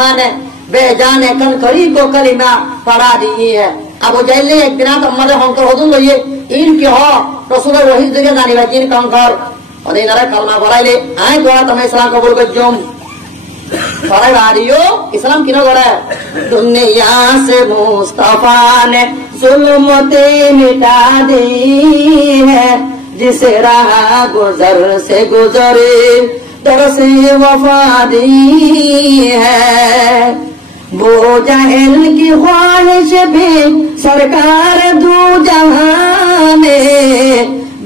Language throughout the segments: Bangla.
आने बेजाने कन करी को कलिमा पढ़ा दी है। अब वो जैले एक दिन तो मजे होंकर हो दूँ ये इनकी हो रसूल वही जगह जाने वाली जिन कंकर और इन अरे कलमा पढ़ाई ले आए कोड़ा तुम्हें इस्लाम कबूल कर जोम पढ़ाई बारियो इस्लाम किनो कोड़ा दुनिया से मुस्तफा ने जुल्मते मिटा दी है जिसे राह गुजर से गुजरे तरसे वफा दी है वो जाहिल की ख्वाहिश भी सरकार दू जहाने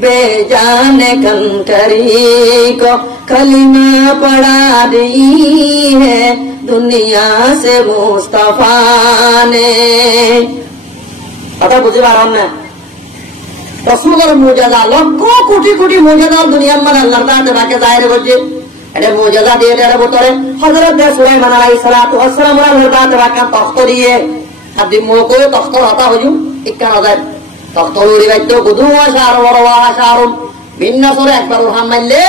बेजाने कंकरी को कलिमा पढ़ा दी है दुनिया से मुस्तफा ने। पता बुझे बार हमने रसूलर मुजाजा लक्ष कोटी कोटी मुजाजा दुनिया में अल्लाह ताला बाके जाहिर करছে এটা মুজিজা দিয়ে এর ভিতরে হযরত সুলাইমান আলাইহিস সালাতু ওয়াস সালাম আল্লাহ তাআলা বাকে তখত দিয়ে আদি মোকো তখত হতা হজু 51000 তখত লরি বাইতো গুদু আশার ওয়া আশার ভিন্ন সরে একবার রহমান মাইলে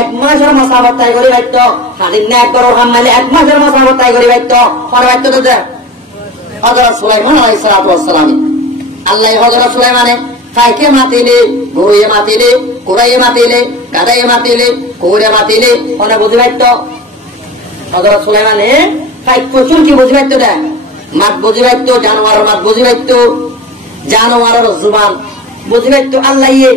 এক মাসের মাসাবাত তাই করে বাইতো হাদিন না একবার রহমান মাইলে এক মাসের মাসাবাত তাই করে বাইতো পরে বাইতো তো হযরত সুলাইমান আলাইহিস সালাতু ওয়াস সালাম আল্লাহ হযরত সুলাইমানে কাইকে মাতিলে বইয়ে মাতিলে কোরাইয়ে মাতিলে গাদাইয়ে মাতিলে কোরে মাতিলে কোনে বুঝি পাইতো হযরত সুলাইমানে কাই প্রচুর কি বুঝি পাইতো না মাত বুঝি পাইতো জানোয়ারের মাত বুঝি পাইতো জানোয়ারের জুবান বুঝি পাইতো আল্লাহ ইয়ে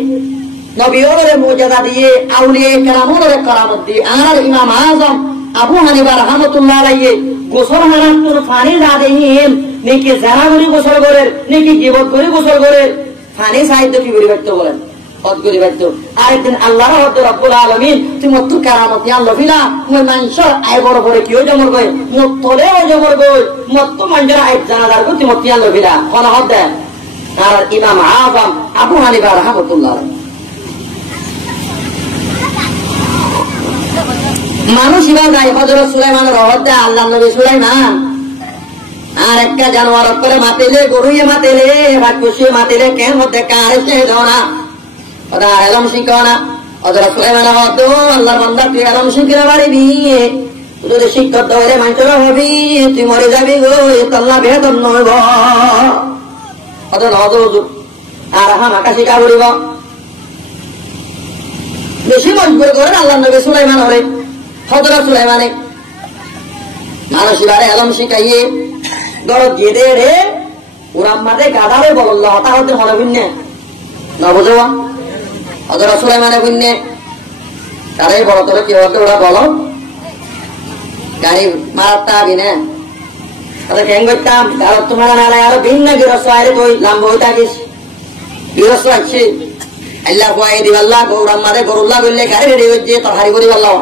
নবীওরে মুজিজা দিয়ে আউলিয়ে কেরামরে কারামত দিয়ে আর ইমাম আযম আবু হানিফা রাহমাতুল্লাহ আলাইহি গোসল হারাতুর পানি না দেন নেকি যারা করে গোসল করে নেকি জীবত করে গোসল করে পানি সাহিত্য কি পরিবর্তন বলেন অদ্গুরি বাইতো আরেকদিন আল্লাহর হদ রব্বুল আলামিন তুমি মত কারামত নিয়া লফিলা তুমি মানস আয় বড় বড় কি জমর গয় মত তোলে ও জমর গয় মত মানজরা আয় জানাদার কো তুমি মত নিয়া লফিলা কোন হদ আর ইমাম আযম আবু হানিফা রাহমাতুল্লাহ মানুষ ইবা যায় হযরত সুলাইমানের হদ আল্লাহর নবী সুলাইমান আর একটা জানোয়ার করে মাতিলে গরুয়ে মাতিলে বাকুশিয়ে মাতিলে কেন হতে কারে সে দোনা ওদা আলম শিখানা ওদা সুলাইমান হতো আল্লাহর বান্দা তুই আলম শিখরা বাড়ি বিয়ে তুই শিক্ষক দরে মানচরা হবি তুই মরে যাবি গো আল্লাহ বেদন নইব ওদা নদো আর হাম আকাশে কাবড়িব বেশি মজবুর করে আল্লাহর নবী সুলাইমান হরে হযরত সুলাইমানে মানুষিবারে আলম শিখাইয়ে দরদ জেদে রে উরাম্মাদে গাদারে বলল হতা হতে মনে বুঝনে না বুঝবা হযরত সুলাইমানে বুঝনে তারে বড় তোরে কি হতে ওরা বলো গাড়ি মারতা বিনে তারে কেন গইতাম আর তোমার না আর ভিন্ন গিরস আইরে কই লাম্ব হইতা গিস গিরস আছে আল্লাহ কয় দি আল্লাহ উরাম্মাদে গরুল্লাহ বললে গাড়ি রেডি হইছে তো হারি করি আল্লাহ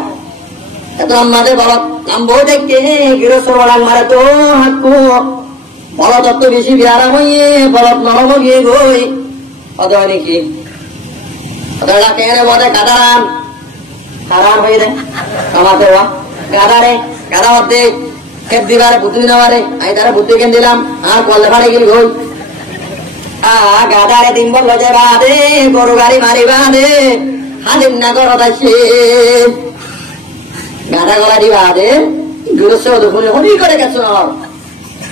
এত আমাদের বড় লাম্ব দেখতে গিরস ওরাং মারে তো হাকু বড় তত্ত্ব বেশি বিয়ারা হইয়ে বড় নরম গিয়ে গই অদয় নাকি অদয়টা কেনে বলে গাদারান হারান হয়ে রে কামাতে হওয়া গাদারে গাদা হতে খেপ দিবারে বুদ্ধি দিনাবারে আমি তারা বুদ্ধি কেন দিলাম আর কলে ফাড়ে গেলি গই গাদারে দিন বল লজে বাদে গরু গাড়ি মারি বাদে হাজির না করো দাসে গাদা গলা দিবা দে গুরুস্ব দুপুরে হবি করে গেছো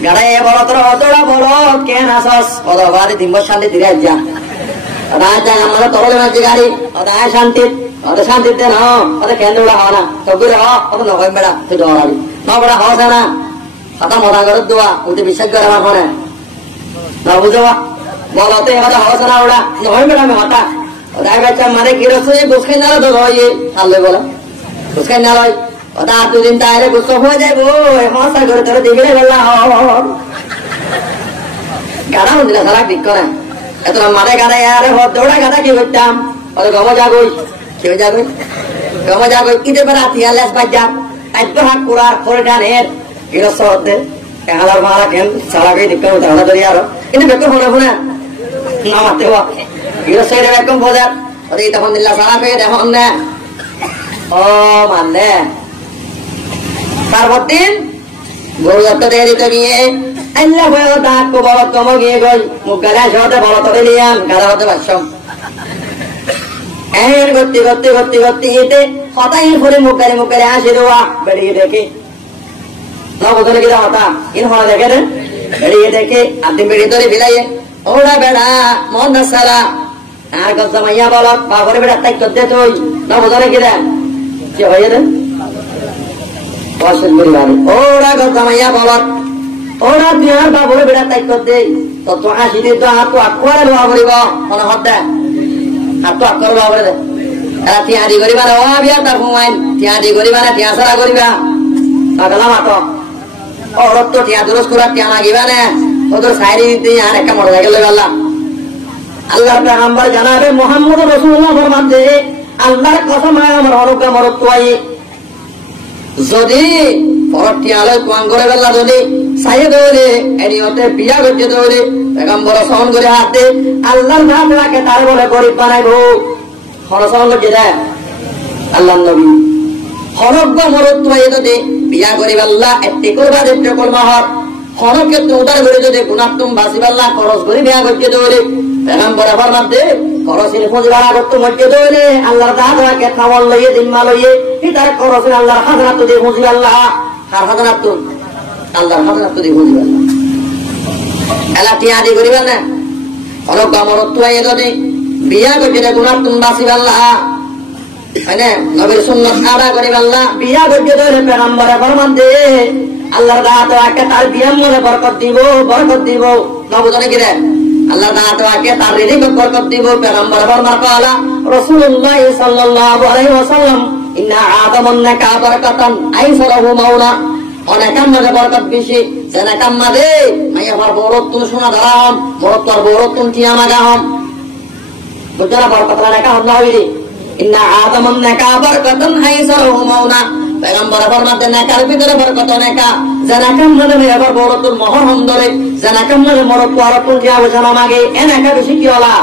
গাড়াই বড় তোর অতটা বড় কেন আসস অদবারে দিম্বর শান্তি দিরে যা রাজা আমরা তরলে মাঝে গাড়ি অদায় শান্তি অত শান্তিতে না অত কেন ওরা হওয়া না তবুরে হ অত নয় বেড়া তুই ডরাবি ন বেড়া হওয়া না হাতা মজা করে দোয়া ওতে বিশ্বাস করে আমার ফোনে না বুঝবা বলতে এবার হওয়া না ওরা নয় বেড়া আমি হতা ওদায় বাচ্চা মানে কি রস বুঝখাই না তো রয়ে আল্লে বলো বুঝখাই না রয় ওটা আর দুদিন তাইলে গুচ্ছ হয়ে যাবো হসা করে তোর দিবি গেলা গাড়া মন্দিরা সারা ঠিক করে এত মারে গাড়া আরে দৌড়া গাড়া কি করতাম ওদের গম যাগই কেউ যাগই গম যাগই ঈদের বেলা তিয়ালেস বাজার একদম হাত কুড়ার খোল টানের গৃহস্থ হতে হালার মারা কেন সারাকে দিকে ধারণা ধরি আরো কিন্তু বেতন হলে ফোনে না মারতে হওয়া গৃহস্থ একদম বোঝার ওদের তখন দিল্লা সারা পেয়ে দেখুন না ও মানলে তারপর দিন গরু দত্ত দিয়ে দিতে গিয়ে আল্লাহ দাঁত কো বলত কম গিয়ে গই মুখ গাড়া সহতে বলত দিলাম গাড়া হতে পারছম এর গতি গতি গতি গতি এতে হতাই করে মুখ গাড়ি আসে দেওয়া বেরিয়ে দেখি না বোঝালে কি হতা ইন হওয়া দেখে দেন বেড়িয়ে দেখে আপনি বেড়িয়ে ধরে বিলাইয়ে ওরা বেড়া মন না সারা আর গছ মাইয়া বলত বাবরে বেড়া তাই করতে তুই না বোঝালে কি দেন কি হয়ে দেন ওরা গছ মাইয়া বলত ওরা তুই আর বাবরে বেড়া তাই করতে তত আসি দিত হাত তো আকরে লোয়া করিব মনে হত দে হাত তো আকরে লোয়া করে দে তিয়াদি করিবা ও বিয়া তার ঘুমাইন তিয়াদি করিবা না তিয়া সারা করিবা পাগলা মাতো ওরত তো তিয়া দুরস করা তিয়া মাগিবা না ওদের সাইরি দিতে আর একটা মোটরসাইকেল লই আল্লাহ আল্লাহর পেগম্বর জানাবে মুহাম্মদ রাসূলুল্লাহ ফরমাতে আল্লাহর কসম আমার হরকা মরত তুই যদি পরটিয়ালয় কোয়ান করে বেলা যদি সাইয়ে দৌড়ে এনিয়তে বিয়া করতে দৌড়ে পেগম্বর সহন করে হাতে আল্লাহর নাম রাখে তার বলে গরিব বানাইবো হরসহন করতে দেয় আল্লাহর নবী হরজ্ঞ মরত তুই যদি বিয়া করিব আল্লাহ একটি করবা দেখতে করবা হক হরকে তোদার করে যদি গুণাত্তম বাসিব আল্লাহ খরচ করে বিয়া করতে দৌড়ে পেগম্বর আবার মানতে খরচের পুঁজি ভাড়া করতে মরতে দৌড়ে আল্লাহর দাঁত রাখে খাওয়ার লইয়ে জিম্মা লইয়ে এটার খরচের আল্লাহর হাজারাত দিয়ে পুঁজি আল্লাহ আর হাজারাত আল্লাহর হাজারাত দিয়ে পুঁজি আল্লাহ এলা টিয়াদি করিবা না হরজ্ঞ মরত তুই যদি বিয়া করতে গুণাত্তম বাসিব আল্লাহ মানে নবীর সুন্নাত আদা করিব আল্লাহ বিয়া করতে দৌড়ে পেগম্বর আবার মানতে আল্লাহর দাঁত রাখে তার বিয়ার মধ্যে বরকত দিব নবুজনে কি দেয় আল্লাহ দাঁত রাখে তার রিজিক বরকত দিব পেগম্বর ফরমান قال রাসূলুল্লাহ সাল্লাল্লাহু আলাইহি ওয়াসাল্লাম ইন্না আদামান নাকা বারাকাতান আইসারাহু মাওলা অনেকাম মধ্যে বরকত বেশি সেনাকাম মধ্যে মাইয়া বরকতুন শোনা দাম বরকতর বরকতুন টিয়া মাগাম বুঝরা বরকত রাখা হল না হইলি ইন্না আদামান নাকা বারাকাতান আইসারাহু মাওলা পেগম্বর ফরমাতে নেকার ভিতরে বরকত নেকা জানাকাম মধ্যে এবার বরকতুল মোহর হন্দরে জানাকাম মধ্যে মরক বরকতুল কি আলোচনা মাগে এনেকা বেশি কি হলা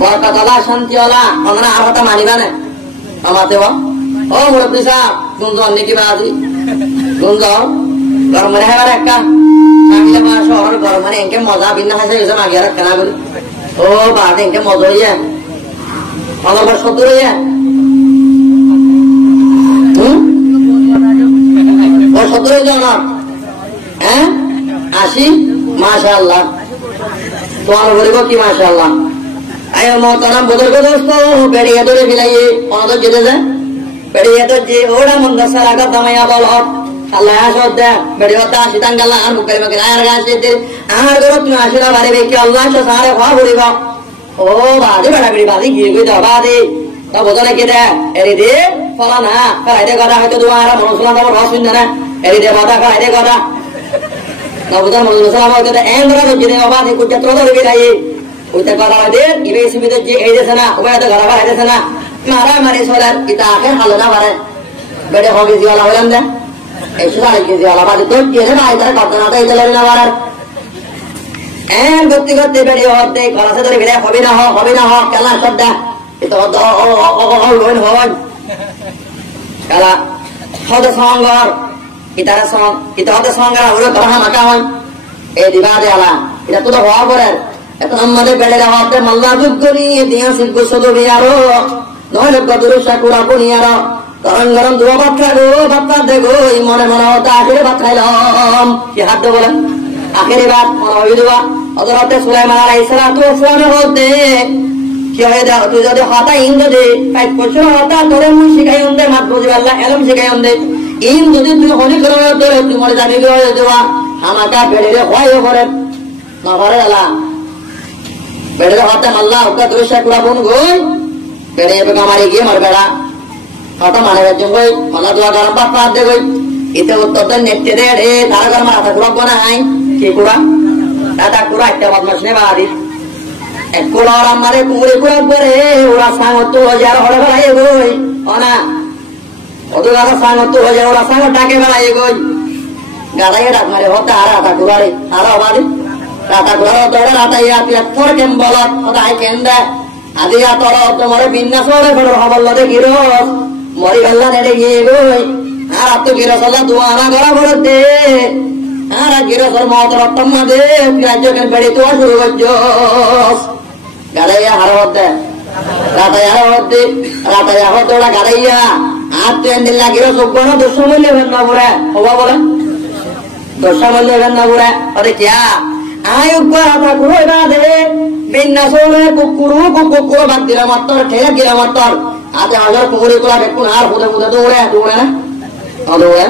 বরকত হলা শান্তি হলা আমরা আর হতা মানিবা না আমাতে ও মুরব্বী সাহেব গুঞ্জন নাকি বাজি গুঞ্জন গরমে হেবার একটা আমি আমার শহর গরমে এনকে মজা বিনা হাসে এসে মাগে রাখা না বলি ও বাদে এনকে মজা হইয়া অনবর সত্তর হইয়া সতেরো জন হ্যাঁ 80 মাশাআল্লাহ তোমার বলিব কি মাশাআল্লাহ আয় মোহতারাম বুজুর্গ দোস্ত বেড়িয়ে ধরে বিলাইয়ে অনদ যেতে যায় বেড়িয়ে তো যে ওরা মন্দসার আগত দামাইয়া বল আল্লাহ আসদ দে বেড়িয়ে তা সিতাঙ্গাল্লাহ আর মুকাই মকে আর গাছে দে আর গরো তুমি আসিরা বাড়ি বেকি আল্লাহ তো সারে খা বলিব ও বাদি বড় বড় বাদি কি কই দাও বাদি তা বুঝলে কি দে এরি দে ফলা না কাইদে কথা হয়তো দুয়ারা মনসুলা খবর হসিন না এরি দে বাদা কাইদে কথা নবুদার মনসুলা হয়তো এন্দ্রা তো জিনে বাদি কুচা তোদর বিলাই ওইটা কথা দে ইবে সুবিধা যে এই দেছে না ওই তো ঘর বাড়ি দেছে না মারা মারি সোলার কিতা আখের হালো না পারে বেড়ে হবে জিওলা হলাম না এই সুরা কি জিওলা বাদি তো কেনে না আইতার কথা না তাই চলে না পারে এন গতি গতি বেড়ে হতে কলাসে ধরে বেড়ে হবে না হ কেলা শব্দ এটা হন কালা হদ সংগর ইতারা সং এটা হদ সংগর ওরে কথা মাকা হন এই দিবা দেলা এটা তো হওয়া পরে এত নম্বরে বেড়ে হতে মাল্লা যুগ করি দিয়া শিল্প শুধু বিয়ারো নয় গদুর সাকুরা বনিয়ারো গরম গরম দুয়া ভাত খাবো ভাত দেখো মনে মনে হতে আখেরে ভাত খাইলাম কি হাত দেবো বলেন আখেরে ভাত মনে হয়ে দেওয়া হযরত সুলাইমান আলাইহিস সালাতু ওয়াস সালাম হতে কি হয়ে দাও তুই যদি হতা ইন্দ দে তাই প্রচুর হতা তোরে মুই শিখাই দে মাত বুঝি আল্লাহ এলম শিখাই দে ইন যদি তুই হনি করে দে তুই মরে জানি হয়ে দেওয়া আমাকা বেড়ে হয় করে না পারে আল্লাহ বেড়ে হতে আল্লাহ ওকে তুই শেখলা বন গই বেড়ে বেগামারি গিয়ে মার বেড়া হতা মানে জন্য গই আল্লাহ দোয়া গরম বাপ দে গই এতে উত্তর নেটে দে রে তার গরম মাথা কুড়া কোনা নাই কি কুড়া দাদা কুড়া একটা বদমাশ নে বাড়ি এক কুড়া ওরা মারে কুড়ে কুড়া করে ওরা সাঙ্গত হাজার হড়ে বেড়াই গই অনা ওদের ওরা সাঙ্গত হাজার ওরা সাঙ্গ ডাকে বেড়াই গই গাড়াই ডাক মারে হতে আর আটা কুড়ারে আর বাড়ি রাতা কুড়া তোরা রাতাইয়া তুই তোর কেম বলত ওটা আই কেন দে আদিয়া তোর তোমার বিন্যাস ওরে বড় হবল দে গিরস মরি গল্লা নেড়ে গিয়ে গই আর আত গিরস আল্লাহ দুয়ারা গড়া বড় দে আর গিরসর মত রত্তম দে রাজ্যকে বেড়ে তো শুরু করছস গাড়াইয়া হার হতে রাতাইয়া হতে গাড়াইয়া আর ট্রেন দিন লাগিল যোগ্য না দোষা মূল্য এবার না বলে হবা বলে দোষা মূল্য এবার না বলে আরে কিয়া আয়োগ্য হাতা কুড়ো না দেবে বিন্যাসে কুকুরো বাদ দিলাম মাত্র ঠেলে দিলাম মাত্র হাতে হাজার কুকুরি কোলা বেকুন আর হুদে হুদে দৌড়ে না দৌড়ে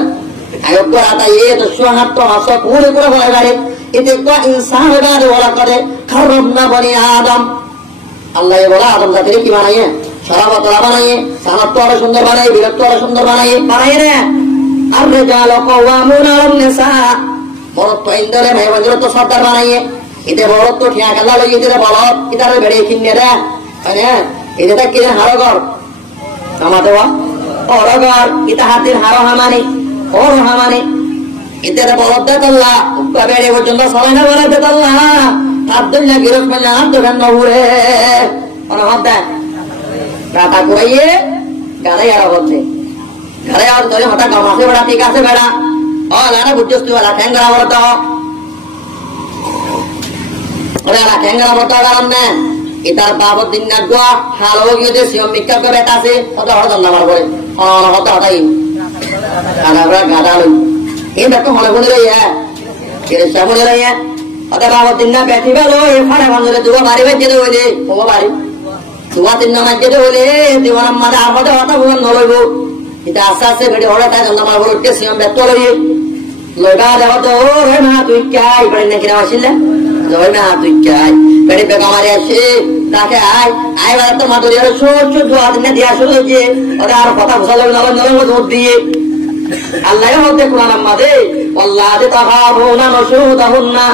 আয়োগ্য হাতা এ দোষা হাত তো হাস কুকুরি করে বলে গাড়ি এতে ইনসান এবারে বলা করে খারাপ না বনি আদম আল্লাহ বলা আদম জাতির কি বানাইয়ে সরাবতলা বানাইয়ে সানাত আরো সুন্দর বানাই বিরক্ত আরো সুন্দর বানাই না আর রেজাল কওয়ামুন আলান নিসা বড়ত্ব ইন্দরে ভাই বজ্রত্ব সর্দার বানাইয়ে এতে বড়ত্ব ঠিয়া গেলা লই এতে বলত এটারে বেড়ে কিনে রে হ্যাঁ এটা কি হারগর আমাদের হারগর এটা হাতির হামানি এতে বলত দেতল্লা বেড়ে পর্যন্ত সবাই না বলে দেতল্লা আব্দুল্লাহ গিরস মানে আর দোকান নবুরে অনহদ রাতা করাইয়ে গালে আর বলছে গালে আর ধরে হঠাৎ গামাসে বেড়া ঠিক আছে বেড়া ও লানা বুঝছিস তুই ওরা ঠ্যাঙ্গরা বলতো ওরা ঠ্যাঙ্গরা বলতো কারণ না এটার বাবদ দিন না গোয়া হালো গিয়ে সিয়ম বিক্ষাপ করে বেটা আছে কত হঠাৎ নামার পরে অনহদ হঠাৎ গাদা লই এই দেখো হলে বলে রইয়া কেরেসা বলে রইয়া ওটা বাবদ দিন না বেঠি গেল এখানে বান্ধবে দুয়া বাড়ি বেঁচে দেবো যে হবো বাড়ি দুয়া তিন মাঝে হলে দেওয়ার মাঝে আমাদের হঠাৎ ভুবন নলইব এটা আস্তে আস্তে বেড়ে হঠাৎ তাই আমার বড় উঠতে সিএম ব্যস্ত লই লইবা যাবো তো রে মা তুই কাই বেড়ে নাকি না আসিলে জয় মা তুই কাই বেড়ে বেগা মারি আসে তাকে আয় বেড়া তো মাধুরী আর ছোট দুয়া দিন দিয়ে আসলে যে ওরা আর কথা ঘুষালে নরম দিয়ে আল্লাহ হতে কোরআন মাঝে আল্লাহ তাহাবুনা নসুদাহুন্না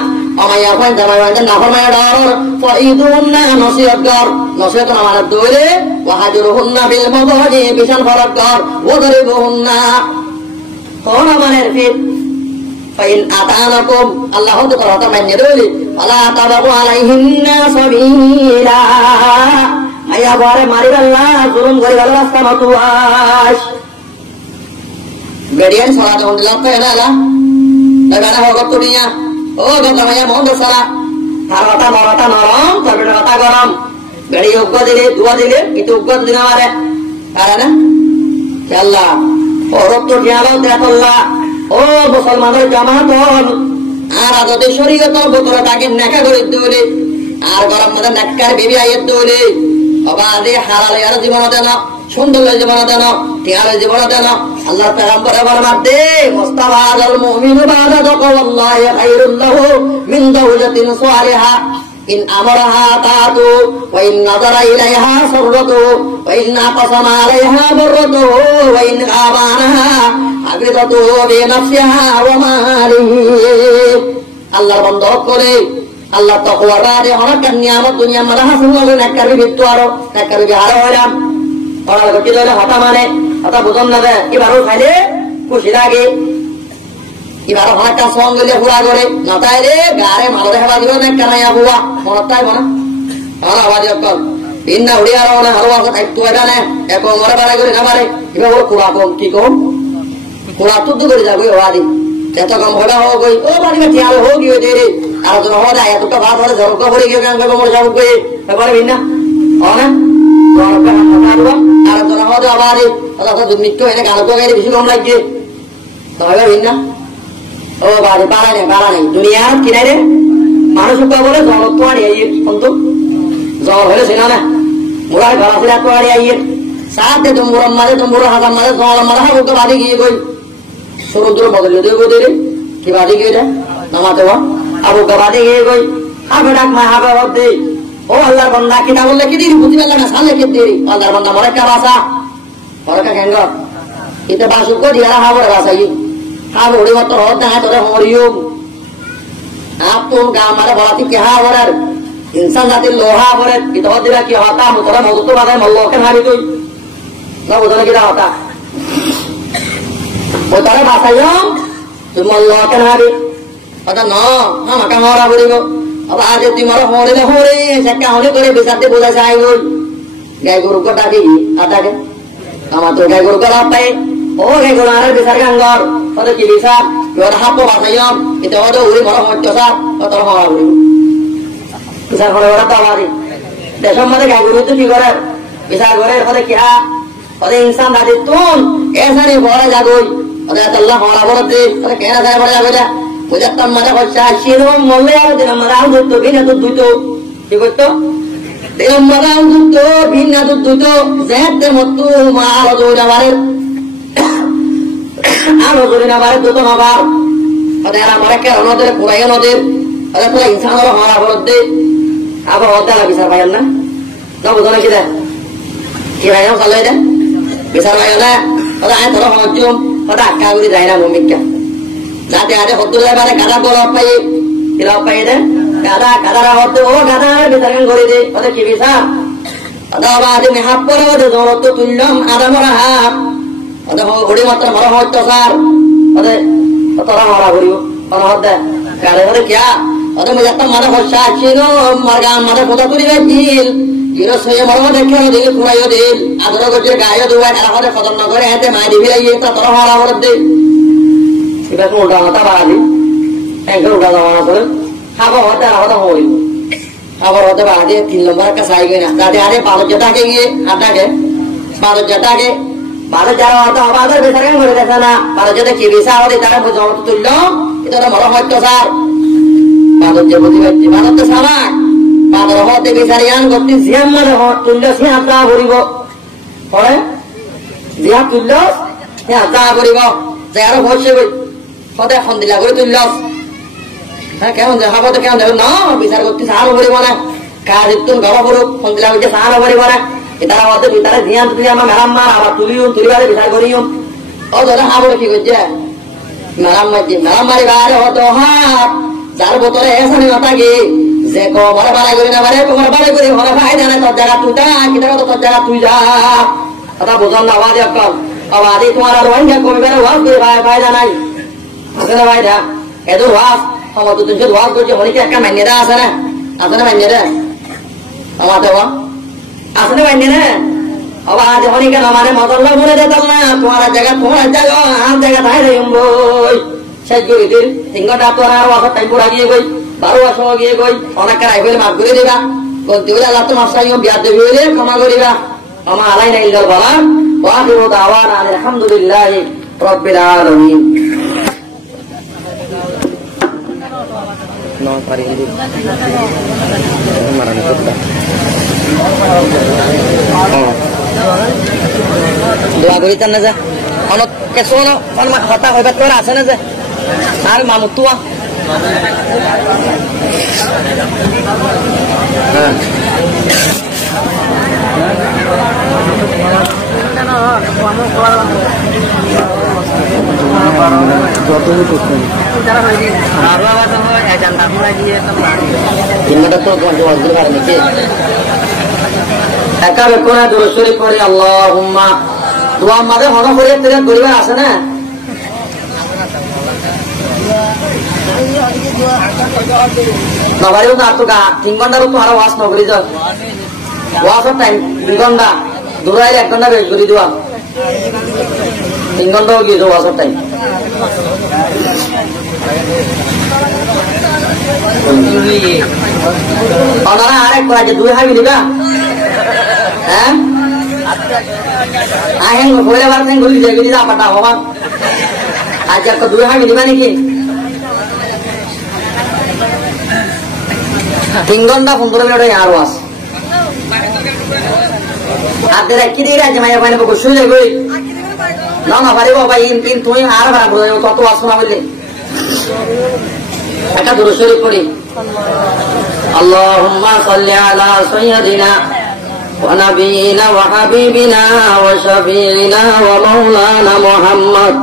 আমায়া ফান জামাই ফান নাফরমায়া ডর ফাইদুন্না নসিয়াতগর নসিয়াত আমার দোলে ওয়াহাজুরুহুন্না বিল মাদাজি বিশাল ফারাকগর ওয়াদরিবুহুন্না কোন মানের ফির ফাইন আতানাকুম আল্লাহ হতে কথা মানে দোলে ফালা তাবাকু আলাইহিন্না সাবিলা আয়া বারে মারি আল্লাহ জুলুম করে ভালো রাস্তা নতুয়াস বেরিয়ান সালা দন দিলাম তো এলা লাগানা হগত দুনিয়া ও গতমায়া মন্দ সালা হারটা মারাটা নরম তবেটা গরম গাড়ি যোগ্য দিলে দুয়া দিলে কিন্তু যোগ্য দিনা মারে কারণ আল্লাহ ওরত তো গেল দেখল্লাহ ও মুসলমানের জামাত আর আদতে শরীরে তোর বোতলে তাকে নেকা করে দিলে আর গরম মধ্যে নাক্কার বিবি আইয়ে দিলে অবাধে হালালে আর জীবন দেন সুন্দর জীবন দেন টিয়ালে জীবন দেন আল্লাহ পেগম্বর ফরমাতে মুস্তাবাদুল মুমিনু বাদা তাকওয়াল্লাহি খায়রুল লাহু মিন দাওজাতিন সালিহা ইন আমরাহা তাতু ওয়া ইন নাযারা ইলাইহা সাররাতু ওয়া ইন aqsama আলাইহা বাররাতু ওয়া ইন আমানাহা আবিদাতু বিনাফসিহা ওয়া মালিহি আল্লাহর বন্ধ করে আল্লাহ তাকওয়া রে অনেক নিয়ামত দুনিয়া মালা হাসিল করে নাকারি বিদ্বারো নাকারি বিহার হইলাম ওরা গতি ধরে হতা মানে হতা বুঝন না এবারও খাইলে খুশি লাগে এবার হঠাৎ সঙ্গ গেলে হুড়া করে নতায় রে গারে মালো দেখা দিল না কানাইয়া বুয়া মনত তাই মনে আমার আওয়াজ কল ইন্না উড়িয়া রও না হারো কথা একটু এটা না এক মরে বাড়াই করে না মারে এবার ওর কুড়া কম কি কম কুড়া তুদ্দু করে যাবো ওয়াদি এত কম হলে হোক ও বাড়ি ঠিক আলো হোক গিয়ে দে রে আর তো হওয়া যায় এতটা ভাত হলে ঝরকা পড়ে গিয়ে গান করবো মোর যাবো গিয়ে ব্যাপারে ভিন্ন হয় না আর তোরা হয়তো আবার মৃত্যু হয়ে গান গাইলে বেশি কম লাগছে তবে ভিন্ন ও বাড়ি পাড়া নেই দুনিয়ার কিনারে মানুষ বলে জল তো আড়িয়ে কিন্তু জল হলে সেনা না মোড়ায় ঘর আসলে এত আড়িয়ে আইয়ে সাথে তুমুর মাঝে তুমুর হাজার মাঝে জল মারা হাবুকে বাড়ি গিয়ে গই সমুদ্র বদলে দেবো দেরে কি বাড়ি গিয়ে যায় নামাতে আবুকে বাড়ি গিয়ে গই হাবে ডাক মা হাবে হতে ও আল্লাহর বান্দা কিনা বললে কি দিন বুঝি পারলে না সালে কে দিরি আল্লাহর বান্দা মরে কা বাসা মরে কা কেন ইতে বাসু কো দিয়া হাবরে বাসাই হাব ওড়ি মত হদ না তোরে মরিও আপ তো গা মারে বলাতি কে হাবরার ইনসান জাতির লোহা বলে কি তো দিরা কি হতা তোরা মত তো বাগায় মল্লকে মারি তুই না বুঝলে কি হতা ও তারে বাসাইম তুই মল্লকে মারি কথা না আমাকে মারা পড়িব अब आज तुम्हारा होने ना हो रही है शक्का होने करे बिसाते बोला जाएगा गाय गुरु को डाली आता के हम तो गाय गुरु को लाते ओ गाय गुरु आने बिसार का अंगार और की बिसा योर हाथ को बासायम इतना और उरी मरा हो तो सा और तो हमारा उरी बिसार होने वाला तो हमारी देशम में गाय गुरु तो की करे बिसार करे और क्या और इंसान दादी तुम এসানি বড় যাগই ওরে আল্লাহ হরা বলতে আরে কেন যায় বড় যাগই না বুঝাতাম মানে হচ্ছে শিরো মলে আর দিন আমরা দুধ বিনা দুধ দুইতো কি করতো দিন আমরা দুধ বিনা দুধ দুইতো যেতে মত মা আলো দৌড়া বারে আলো দৌড়া বারে দুধ নবার ওরে আর আমারে কে ওদের পুরাই ওদের ওরে পুরা ইনসানের হরা বলতে আবার ওদের বিচার পাইন না না বুঝো না কি রে কি ভাই চালু এটা বিচার পাইন না ওরা আয় ধরো হজুম ওরা আক্কা করে যায় না ভূমিকা যাতে আরে হদ্দুর মানে গাদা বড় পাই কিরা পাই রে গাদারা হদ্দু ও গাদা বিচার করে দে ওদের কি বিচার ওদের আবাদে মেহাপ করে ওদের দৌলত তুল্যম আদামরা হাপ ওদের ওড়ি মাত্র বড় হয়তো স্যার ওদের তোরা মারা করিব ওরা হদ্দে গাড়ে ওদের কিয়া ওদের মধ্যে একটা মারা হসা ছিল মারগা মারা কথা করিবে জিল জিরো সয়ে মরো দেখে দিল কুড়াইও দিল আদর গজের গায়ে দুয়া এরা হলে খতম না করে এতে মাই দিবি লাগিয়ে তা তোরা মারা করে দে এবার উল্টা মাথা বাড়াবি এঙ্কেল উল্টা জমা করে খাবার হতে আর হতে হইব খাবার হতে বাড়াতে 3 নম্বর একটা সাই গই না যাতে আরে বালজ্জাটাকে গিয়ে আটাকে বালজ্জাটাকে বালজ যারা হতে আমাদের বিচারে করে দেখে না বালজ্জাতে কি বিচার হতে তারা জমা তুলল এটা মরো হয়তো স্যার বালজ্জের প্রতিবাদ বালজ্জে সামাক বাদর হতে বিচারিয়ান করতে জিয়াম মানে তুল্য সিয়া তা ভরিব পরে জিয়া তুল্য সিয়া তা ভরিব যে আরো বসে হতে এখন দিলা করে তুল্য হ্যাঁ কেমন দেখাবো তো কেমন দেখো না বিচার করতে সাহায্য ভরিব না কাজ একটু গড় ভরুক ফোন দিলা করতে সাহায্য ভরিব না এটারা হতে ভিতরে জিয়ান তুলি আমার মেরাম মার আবার তুলিবারে বিচার করিম ও ধরে হাবো কি করছে মেরাম মারি বারে হতো হাত যার বোতলে এসানি মাতাকে যে তোমার বাড়াই করি না বারে তোমার বাড়াই করি ঘরে ভাই জানে তোর জায়গা তুই যা কি জায়গা তোর জায়গা তুই যা কথা বোঝান না আওয়াজ একদম আওয়াজে তোমার আর ওয়ান যা কমবে না ওয়াজ করে ভাই ভাই জানাই আছে না ভাই দা এত ওয়াজ আমার তো তুই ওয়াজ করছে হরিকে একটা মান্যতা আছে না মান্যতা আমার তো আছে না মান্যতা আওয়াজ হরিকে আমারে মদল্লা বলে দিতাম না তোমার জায়গা আর জায়গা তাই রে বই শেষ করে দিন 3 ঘন্টা তোর আর ওয়াজ টাইম পুরা গিয়ে গই 12 বছর গিয়ে গই অনেক কারাই বলে মাফ করে দিবা বলতে বলে আল্লাহ তো মাফসাইও বিয়াদ দেবে বলে ক্ষমা করিবা আমা আলাইনা ইল্লাল বালাগ ওয়া আখিরু দাওয়ানা আলহামদুলিল্লাহি রাব্বিল আলামিন নো পারি হিন্দু মারানো করতে দোয়া করি তার না যা অনেক কেসো না হতা হইবা তোর আছে না যে আর মামুতুয়া একা বেকোনা দূরস্বরী করে আল্লাহুম্মা দোয়া মাঝে মনে করে তেরে পরিবার আছে না নবারিও না তো গা 3 ঘন্টার তো আরো ওয়াজ নগরি যাও ওয়াজের টাইম 2 ঘন্টা দূরাই 1 ঘন্টা বেশ করে দিও 3 ঘন্টাও গিয়ে যাও ওয়াজের টাইম ওনারা আরেক কয়েছে 2 হাবি দিবা হ্যাঁ আহেন বলে বারতেন গুলি দিয়ে দিলা পাটা হবা আজ একটা 2 হাবি দিবা নাকি 3 ঘন্টা 15 মিনিট আর ওয়াজ আদের কি দিয়ে রাজ মাইয়া বাইরে বসে যাই গই না পারিব ভাই ইন তুই আর ভাড়া বলে তত ওয়াজ শোনা বললে একটা দরুদ পড়ি আল্লাহুম্মা সাল্লি আলা সাইয়্যিদিনা ওয়া নাবিয়িনা ওয়া হাবিবিনা ওয়া শাফিঈনা ওয়া মাওলানা মুহাম্মদ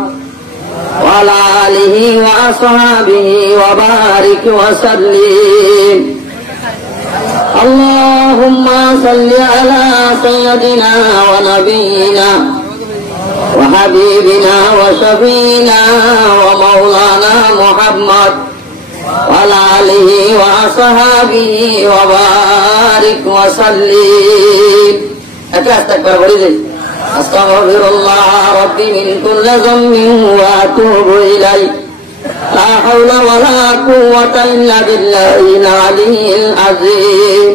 ওয়া আলা আলিহি ওয়া আসহাবিহি ওয়া বারিক ওয়া সাল্লিম আল্লাহুম্মা সাল্লি আলা সাইয়্যিদিনা ওয়া নাবিয়িনা ওয়া হাবিবিনা ওয়া শাফিঈনা ওয়া মাওলানা মুহাম্মদ وعلى آله وصحبه وبارك وسلم أستغفر الله ربي من كل ذنب وأتوب إليه لا حول ولا قوة إلا بالله العلي العظيم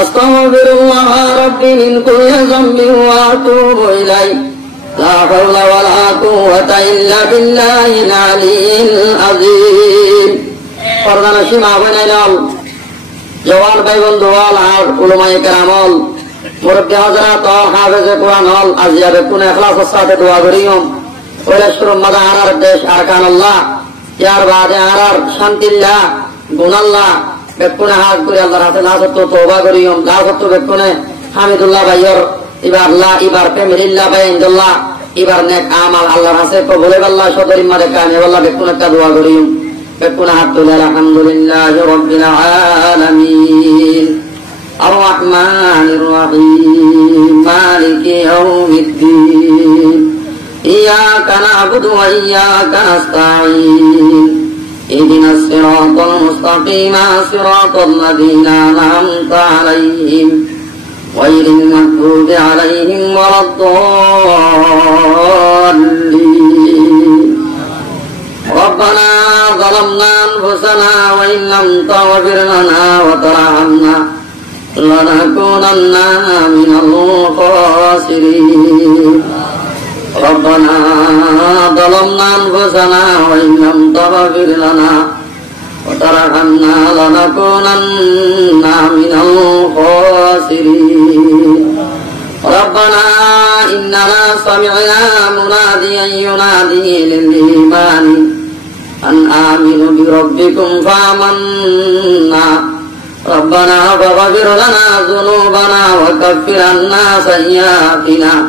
أستغفر الله ربي من كل ذنب وأتوب إليه লা হাওলা ওয়ালা কুওয়াতা ইল্লা বিল্লাহিল আলিয়্যিল আযীম। পর্দানা সীমা বানাইলাম জওয়ান ভাই বন্ধু হল আর উলামায়ে কেরাম হল মুরব্বী হযরত হল হাফেজে কোরআন হল আজিয়াবে কোন ইখলাসের সাথে দোয়া করিম ওইলা শুরু মাদা আরার দেশ আরকান আল্লাহ ইয়ার বাদে আরার শান্তিল্লাহ গুনাল্লাহ বেকুনে হাত করে আল্লাহর হাতে লাসত্ব তওবা করিম লাসত্ব বেকুনে হামিদুল্লাহ ভাইয়র ইবার লা ইবার ফ্যামিলিল্লাহ ভাই ইনশাআল্লাহ ইবার নেক আমাল আল্লাহর হাতে কবুলে আল্লাহ সদরি মারে কানে আল্লাহ বেকুনে একটা দোয়া করিম বেকুনে হাত তুলে আলহামদুলিল্লাহি রাব্বিল আলামিন আর রহমানির রহিম মালিকি ইয়াউমিদ্দিন ইয়্যাকা না'বুদু ওয়া ইয়্যাকা নাস্তাঈন اهدنا الصراط المستقيم صراط الذين أنعمت عليهم غير المغضوب عليهم ولا الضالين ربنا ظلمنا أنفسنا وإن لم تغفر لنا وترحمنا لنكونن من الخاسرين ربنا ظلمنا أنفسنا وإن لم تغفر لنا وترحمنا لنكونن من الخاسرين ربنا إننا سمعنا مناديا ينادي للإيمان أن آمنوا بربكم فآمنا ربنا فاغفر لنا ذنوبنا وكفر عنا سيئاتنا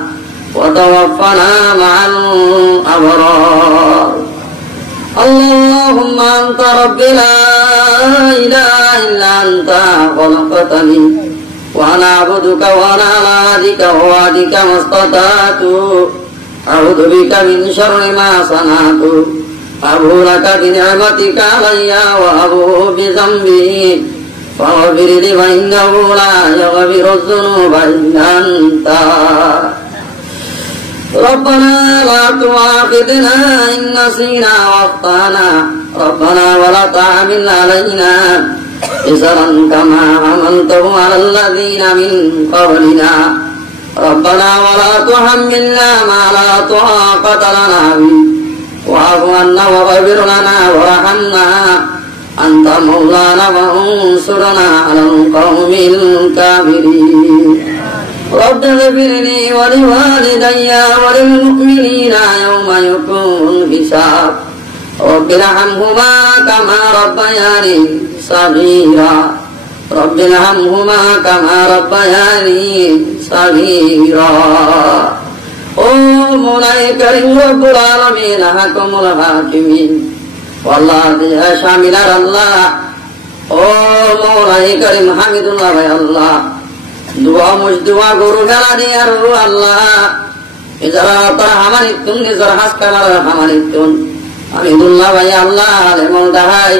وتوفنا مع الأبرار اللهم أنت ربي لا إله إلا أنت خلقتني وأنا عبدك وأنا على عهدك ووعدك ما استطعت أعوذ بك من شر ما صنعت أبوء لك بنعمتك علي وأبوء بذنبي فاغفر لي فإنه لا يغفر الذنوب إلا أنت ربنا لا تؤاخذنا إن نسينا وأخطأنا ربنا ولا تحمل علينا إصرا كما حملته على الذين من قبلنا ربنا ولا تحملنا ما لا طاقة لنا به واعف عنا واغفر لنا وارحمنا أنت مولانا فانصرنا على القوم الكافرين رب اغفر لي ولوالدي وللمؤمنين يوم يقوم الحساب رب ارحمهما كما ربياني صغيرا رب ارحمهما كما ربياني صغيرا ও مولاي كريم رب العالمين حكم الحاكمين والله يا شامل الله ও مولاي كريم حمد الله يا الله দুয়া মুজদুয়া গরু গেলা দিয়ে আর আল্লাহ এজারা তার হামানিতুন নিজর হাস কালার হামানিতুন আমি দুল্লাহ ভাই আল্লাহ আলেমন দাহাই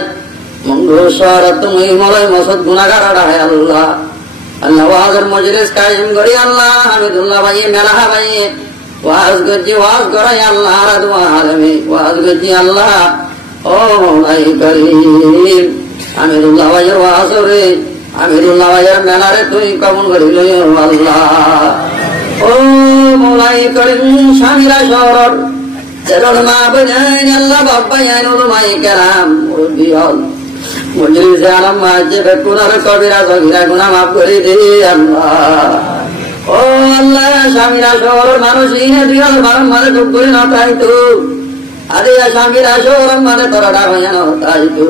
মঙ্গল শহর তুমি মলয় মসদ গুনাহগার দাহাই আল্লাহ আল্লাহ ওয়াজের মজলিস কায়েম করি আল্লাহ আমি দুল্লাহ ভাই মেলা ভাই ওয়াজ গজি ওয়াজ করাই আল্লাহ আর দুয়া আলেমে ওয়াজ গজি আল্লাহ ও ভাই করিম আমি দুল্লাহ ভাইয়ের ওয়াজ রে আমিরুল্লাহ ভাইয়ের মেলারে তুই কবুল করিল আল্লাহ ও মোলাই করিম স্বামীরা শহর যেরল মা বোনেন আল্লাহ বাবা আইনুল মাই কেরাম মুরব্বী হল মজলিসে আলম মাঝে বেকুনার কবিরা সগিরা গুনাহ মাফ করে দে আল্লাহ ও আল্লাহ স্বামীরা শহর মানুষ ইনে দুই বারম্বার চুপ করে না তাই তো আরে স্বামীরা শহর মানে তোরা ভাইয়া না তাই তো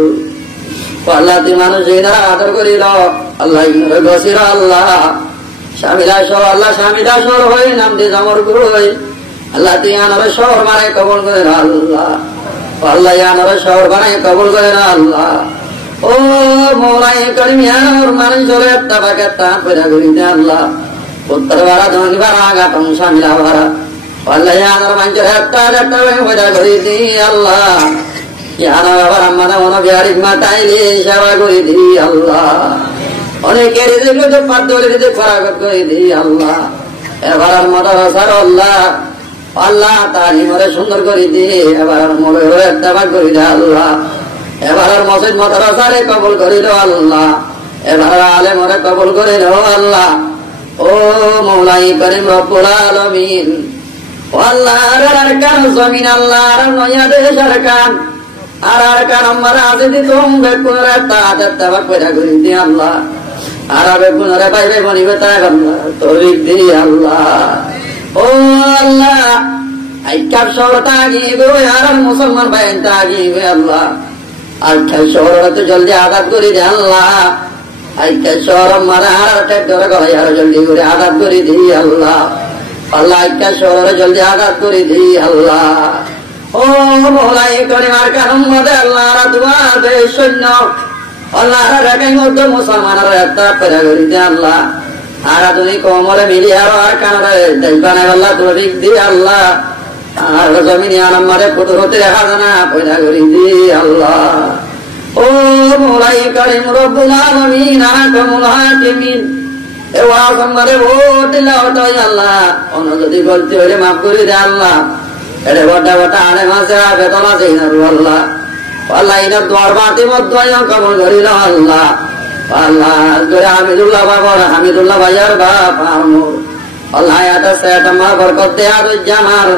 আল্লাহ তুই মানুষ আদর করিল আল্লাহ গসির আল্লাহ স্বামীরা শহর আল্লাহ স্বামীরা শহর হয়ে নাম দিয়ে জমর গুরু হয়ে আল্লাহ তুই আনার শহর বানায় কবল করে আল্লাহ আল্লাহ আনার শহর বানায় কবল করে আল্লাহ ও মৌলাই করিম আর মানুষ চলে একটা বাকে তা পেরা করি দে আল্লাহ উত্তর ভাড়া ধনী ভাড়া গাটম স্বামীরা ভাড়া আল্লাহ আনার মানুষের একটা একটা পেরা করি দি আল্লাহ ইয়ানা বাবার আম্মানা মনো বিহারিক মাতাইলে সেবা করে দি আল্লাহ অনেকের হৃদয় পাদ্দরে হৃদয় খরাগত করে দি আল্লাহ এবার মদার আল্লাহ আল্লাহ তারি মরে সুন্দর করে দি এবার মরে একটা ভাগ করে দে আল্লাহ এবার মসজিদ মাদ্রাসারে কবুল করে দাও আল্লাহ এবার আলে মরে কবুল করে দাও আল্লাহ ও মৌলাই করিম রব্বুল আলামিন আল্লাহ আর কান জমিন আল্লাহ আর নয়া দেশ আর কান আর কান আমার আছে দি তোম বেকুনরে তাদের তাবা কইরা করি দি আল্লাহ আর বেকুনরে বাইরে বনিবে তাই আল্লাহ তৌফিক দি আল্লাহ ও আল্লাহ আইকার শহরটা গিয়ে আর মুসলমান বাইনটা গিয়ে আল্লাহ আইকার শহরটা জলদি আদাত করি দে আল্লাহ আইকার শহর মারা আর টেক্টর গলাই আর জলদি করে আদাত করি দি আল্লাহ আল্লাহ আইকার শহরে জলদি আদাত করি দি আল্লাহ ও মওলাই করিম আর কারণ মধ্যে আল্লাহ দোয়া দে সৈন্য আল্লাহ রাখাই মধ্যে মুসলমানের একটা পেরা করি দে আল্লাহ আর তুমি কোমরে মিলি আর কানরে দেখবানে আল্লাহ তৌফিক দি আল্লাহ আর জমিনে আমারে কুদরতে হাজানা পয়দা করি দি আল্লাহ ও মওলাই করিম রব্বুল আলামিন আহকামুল হাকিমিন এ ওয়াজ আমারে ও তিলাওয়াত আল্লাহ অন্য যদি গলতি হইলে মাফ করে দে আল্লাহ এরে বড় বড় আলে মাসে বেতলা দেন আল্লাহ আল্লাহ ইনা দোয়ার বাতি মধ্যে কবুল করিল আল্লাহ আল্লাহ জোরে হামিদুল্লাহ বাবা হামিদুল্লাহ ভাইয়ার বাপ আমর আল্লাহ এটা সেট আমার বরকত দে আর জামার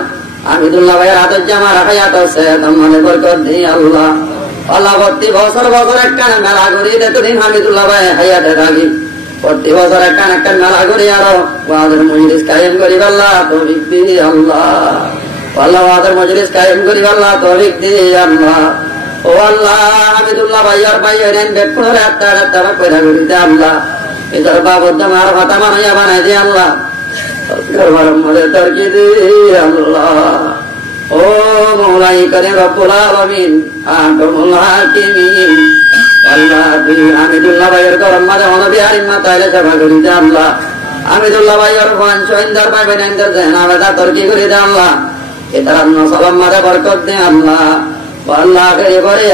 হামিদুল্লাহ ভাইয়ার হাত জামার হায়াত সেট আমার বরকত দে আল্লাহ আল্লাহ প্রতি বছর বছর একটা মেলা করি এতদিন হামিদুল্লাহ ভাই হায়াতে থাকি প্রতি বছর একটা মেলা করি আরো ওয়াদের মজলিস কায়েম করি আল্লাহ তৌফিক দি আল্লাহ আল্লাহ ওয়াদের মজলিস কায়েম করি আল্লাহ তৌফিক দি আল্লাহ ও আল্লাহ হামিদুল্লাহ ভাইয়ার ভাইয়ের বেকুনরে একটা কইরা করি দে আল্লাহ এদের বাবদ মার কথা মানাইয়া বানাই দে আল্লাহ গরবার মধ্যে তরকি দে আল্লাহ ও মওলাই করিম রব্বুল আলামিন আহকামুল হাকিমিন আল্লাহ তুই হামিদুল্লাহ ভাইয়ের গরম মাঝে অনবিহারী মাতাইলে সেবা করি দে আল্লাহ হামিদুল্লাহ ভাইয়ের পঞ্চ ইন্দার পাই বেনাইন্দার জেনাবেদা তরকি করি দে আল্লাহ এটার সালাম মাঝে বরকত দে আল্লাহ আল্লাহ করে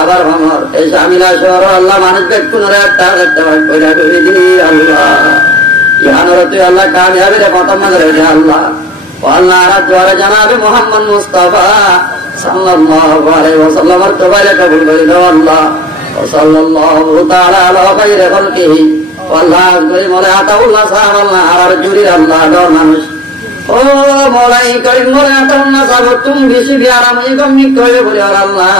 আবার ভ্রমর এই শামিলা শহর আল্লাহ মানুষ বেকুনরে একটা কইরা করি দি আল্লাহ ইহানরে তুই আল্লাহ কামিয়াবিরে প্রথম মাঝে রেখে আল্লাহ আল্লাহ আর দ্বারা জানাবে মুহাম্মদ মুস্তাফা সাল্লাল্লাহু আলাইহি ওয়াসাল্লামের তওবারে কবুল করে দাও আল্লাহ ওয়া সাল্লাল্লাহু তাআলা আলা খায়রি খালকিহি আল্লাহ করে মোলা আতাউল্লাহ সাহেব আল্লাহ আর জুরি আল্লাহ দর মানুষ ও মওলাই করিম মোলা আতাউল্লাহ সাহেব তুমি বেশি বিয়ারাম এই কমি কইবে বলে আল্লাহ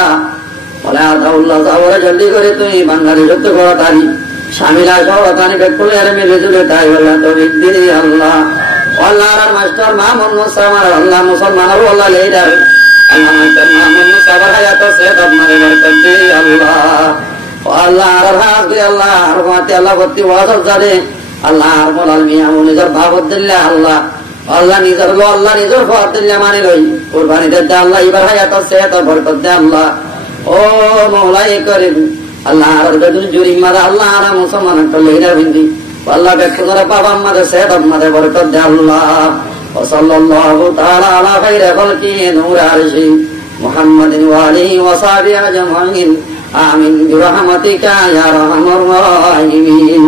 মোলা আতাউল্লাহ সাহেব জলদি করে তুমি বাঙালি যত বড় তারি শামিলা শহর তানি বেকুলে আর মিলে জুলে তাই আল্লাহ তৌফিক দি আল্লাহ আল্লাহ আর মাস্টার মামুন মুসামার আল্লাহ মুসলমানের আল্লাহ লেইদার আল্লাহ মাস্টার মামুন মুসাবার হায়াত সেহত আমারে বরকত দে আল্লাহ আল্লাহ আর হাজ দে আল্লাহ আর মাতে আল্লাহ ভর্তি ওয়াজল জানে আল্লাহ আর মোলাল মিয়া নিজের ভাবত দিল্লা আল্লাহ আল্লাহ নিজের লো আল্লাহ নিজের ভাবত দিল্লা মানে লই কুরবানি দে আল্লাহ এবার হায়াত সেহত বরকত দে আল্লাহ ও মওলাই করিম আল্লাহ আর বেদুল জুরি মারা আল্লাহ আর মুসলমান লেইদা বিন্দি আল্লাহ বেকুনরে বাবা আমাদের সেহত আমাদের বরকত দে আল্লাহ ওয়া সাল্লাল্লাহু তাআলা আলা খায়রি খালকি নূর আরশি মুহাম্মাদিন ওয়া আলিহি ওয়া সাহবিহি আজমাইন আমিন বিরহমাতিকা ইয়া আরহামার রাহিমিন।